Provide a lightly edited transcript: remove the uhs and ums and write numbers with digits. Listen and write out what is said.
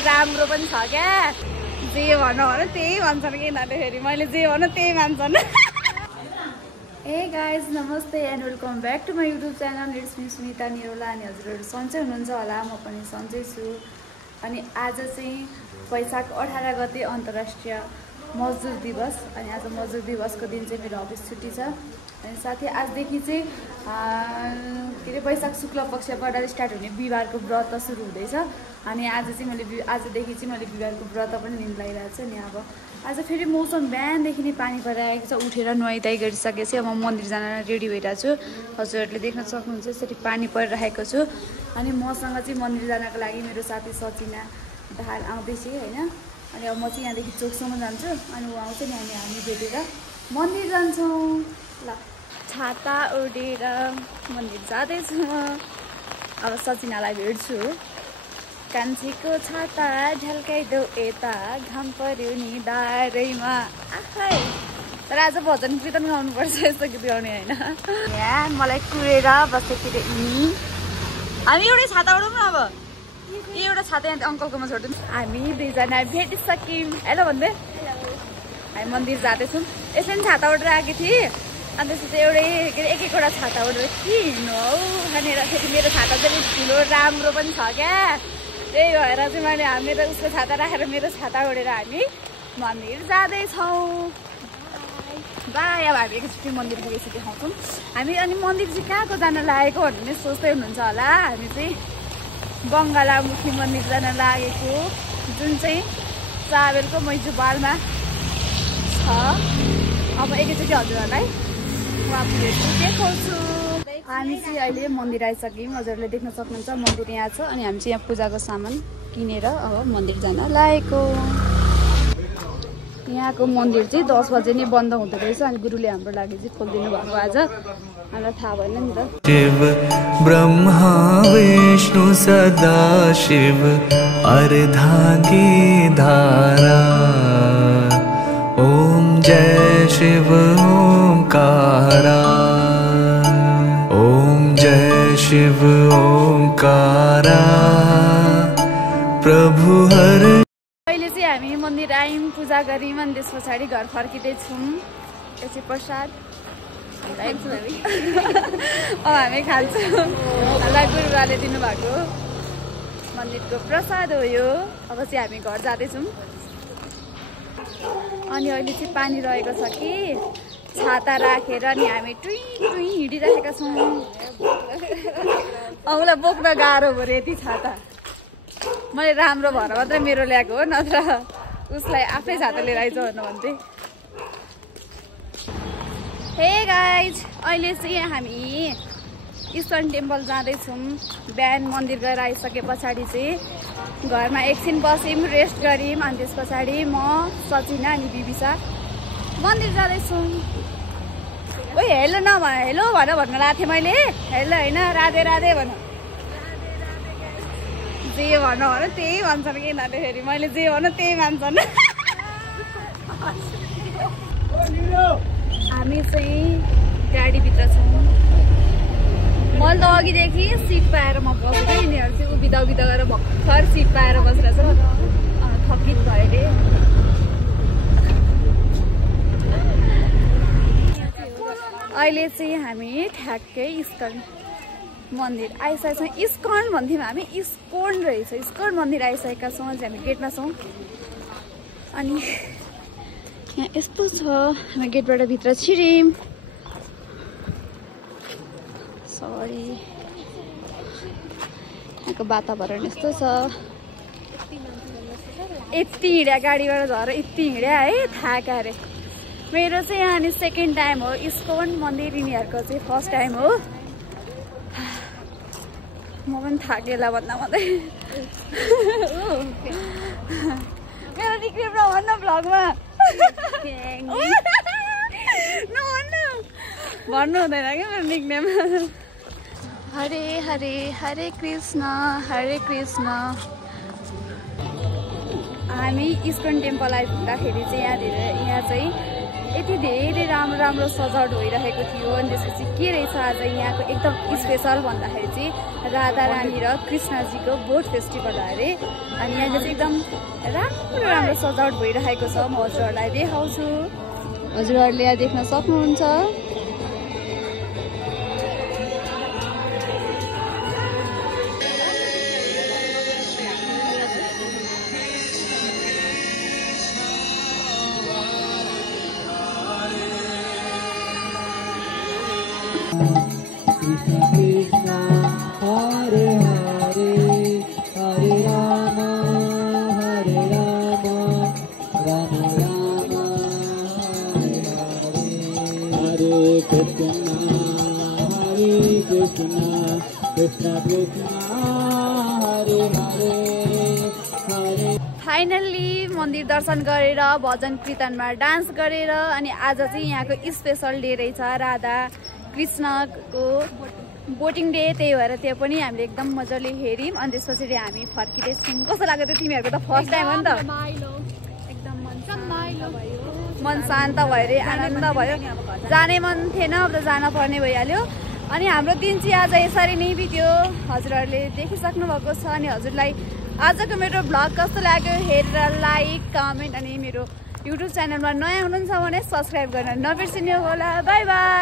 राम्रो पनि छ क्या जे भन्नु भने त्यही भन्छन् कि यिनीहरूले फेरि मैले जे भन्नु त्यही मान्छन् हे गाइज नमस्ते and welcome back to my YouTube channel it's me Sunita Nirola अनि हजुरहरू सन्चै हुनुहुन्छ होला म पनि सन्चै छु अनि आज चाहिँ वैशाख 18 गते अन्तर्राष्ट्रिय मजदुर दिवस अनि आज मजदुर दिवसको दिन चाहिँ मेरो अफिस छुट्टी छ अनि साथै आजदेखि चाहिँ के अरे वैशाख शुक्ल पक्षबाट स्टार्ट हुने बिहिबारको व्रत सुरु हुँदैछ अनि आजदेखि चाहिँ मैले बिहिबारको व्रत पनि लिन लागिरहेको छु नि अब आज फेरि मौसम बिहानदेखि नै पानी परिरहेको छ उठेर नुहाइधुवाइ गरिसकेपछि अब म मन्दिर जान रेडी भइरहेको छु हजुरहरूले देख्न सक्नुहुन्छ यसरी पानी परिरहेको छु अनि मसँग चाहिँ मन्दिर जानको लागि मेरो साथी सचिना दाहाल आउँदैछ होइन अनि अब म चाहिँ यहाँदेखि चोकसम्म जान्छु अनि ऊ आउँछ नि हामी भेटेर मन्दिर जान्छौँ ल छाता उडेर मन्दिर जाँदैछु म अब सचिनालाई भेट्छु कान्छीको छाता झल्काइदेऊ यता घाम पर्यो नि दारैमा आखै तर आज भजन कीर्तन गाउनुपर्छ यस्तो गीत गाउने होइन यहाँ मलाई कुरेर बसेको यिनी हामी एउटै छाता उडौँ न अब एउटा छाता यहाँ अङ्कलकोमा छोडिदिउँ हामी दुईजना भेटिसक्यौँ हेलो भन्दै हामी मन्दिर जाँदैछौँ यसले पनि छाता उडेर आएको थिएँ अनि त्यसपछि एउटै एक एकवटा छाता उडेर के हिँड्नु हौ भनेर फेरि मेरो छाता चाहिँ ठुलो राम्रो पनि छ क्या त्यही भएर चाहिँ मैले मेरो उसको छाता राखेर मेरो छाता उडेर हामी मन्दिर जाँदैछौँ बाई अब हामी एकचोटि मन्दिर पुगेपछि देखाउँछौँ हामी अनि मन्दिर चाहिँ कहाँको जान लागेको भन्ने सोच्दै हुनुहुन्छ होला हामी चाहिँ बङ्गालामुखी मन्दिर जान लागेको जुन चाहिँ चाबेलको मैजुबालमा छ अब एकैचोटि हजुरहरूलाई वहाँ पुगेको देखाउँछु हामी चाहिँ अहिले मन्दिर आइसक्यौँ हजुरहरूले देख्न सक्नुहुन्छ मन्दिर यहाँ छ अनि हामी चाहिँ यहाँ पूजाको सामान किनेर अब मन्दिर जान लागेको यहाँको मन्दिर चाहिँ 10 बजे नै बन्द हुँदो रहेछ अनि गुरुले हाम्रो लागि चाहिँ खोलिदिनु भएको आज हामीलाई थाहा भएन नि त शिव ब्रह्मा विष्णु सदा शिव अर्धांगी धारा ओम जय शिव ओंकारा ओम जय शिव ओंकारा प्रभु हर अहिले चाहिँ हामी मन्दिर आयौँ पूजा गऱ्यौँ अनि त्यस पछाडि घर फर्किँदैछौँ यो चाहिँ प्रसाद अब हामी खान्छौँ हामीलाई गुरुबाले दिनुभएको मन्दिरको प्रसाद हो यो अब चाहिँ हामी घर जाँदैछौँ अनि अहिले चाहिँ पानी रहेको छ कि छाता राखेर अनि हामी टुई टुई हिँडिरहेका छौँ औँलाई बोक्न गाह्रो भयो यति छाता मैले राम्रो भएर मात्रै मेरो ल्याएको हो नत्र उसलाई आफै छाता लिएर आइज भन्थे हे गाइज अहिले चाहिँ हामी इस्कन टेम्पल जाँदैछौँ बिहान मन्दिर गएर आइसके पछाडि चाहिँ घरमा एकछिन बस्यौँ रेस्ट गऱ्यौँ अनि त्यस पछाडि म सचिना अनि बिबिसा मन्दिर जाँदैछौँ ओ हेलो नभन हेलो भनेर भन्नु लागेको थिएँ मैले हेलो होइन राधे राधे भन जे भन्नु भने त्यही भन्छन् कि यिनीहरूले फेरि मैले जे भन्नु त्यही मान्छन् हामी चाहिँ गाडीभित्र छौँ मैले त अघिदेखि सिट पाएर म बसेको यिनीहरू चाहिँ उभिँदा गरेर भर्खर सिट पाएर बसिरहेको छ थकित भयो अरे अहिले चाहिँ हामी ठ्याक्कै इस्कन मन्दिर आइसकेका छौँ इस्कन भन्थ्यौँ हामी इस्कोन रहेछ इस्कन मन्दिर आइसकेका छौँ चाहिँ हामी गेटमा छौँ अनि यहाँ यस्तो छ हामी गेटबाट भित्र छिर्यौँ सरी यहाँको वातावरण यस्तो छ यति हिँड्या गाडीबाट झरेर यति हिँड्या है थाका अरे मेरो चाहिँ यहाँ अनि सेकेन्ड टाइम हो इस्कन मन्दिर यिनीहरूको चाहिँ फर्स्ट टाइम हो म पनि थाकेला भन्दा मात्रै मेरो निक्लेम नभन्न भ्लगमा भन्नु हुँदैन क्या मेरो निक्नेम हरे हरे हरे कृष्ण हामी इस्कन टेम्पल आइपुग्दाखेरि चाहिँ यहाँ चाहिँ यति धेरै राम्रो राम्रो सजावट भइरहेको थियो। अनि त्यसपछि के रहेछ आज यहाँको एकदम स्पेसल भन्दाखेरि चाहिँ राधा रानी र कृष्णजीको बोट फेस्टिभल अरे। अनि यहाँ चाहिँ एकदम राम्रो राम्रो सजावट भइरहेको छ। म हजुरहरूलाई देखाउँछु, हजुरहरूले यहाँ देख्न सक्नुहुन्छ। Krishna Krishna Hare Hare Hare Rama Hare Rama Rama Rama Hare Hare Hare Krishna Hare Krishna Krishna Krishna Hare Hare Hare finally मन्दिर दर्शन गरेर भजन कीर्तनमा डान्स गरेर अनि आज चाहिँ यहाँको स्पेसल डे रहेछ राधा कृष्णको बोटिङ डे। त्यही भएर त्यो पनि हामीले एकदम मजाले हेऱ्यौँ। अनि त्यसपछि हामी फर्किँदैछौँ। कस्तो लाग्यो त तिमीहरूको त फर्स्ट टाइम हो नि त? एकदम मन शान्त भयो, आनन्द भयो। जाने मन थिएन, अब त जान पर्ने भइहाल्यो। अनि हाम्रो दिन चाहिँ आज यसरी नै बित्यो, हजुरहरूले देखिसक्नु भएको छ। अनि हजुरलाई आजको मेरो भ्लग कस्तो लाग्यो हेरेर लाइक कमेन्ट अनि मेरो युट्युब च्यानलमा नयाँ हुनुहुन्छ भने सब्सक्राइब गर्न नबिर्सिनु होला। By by.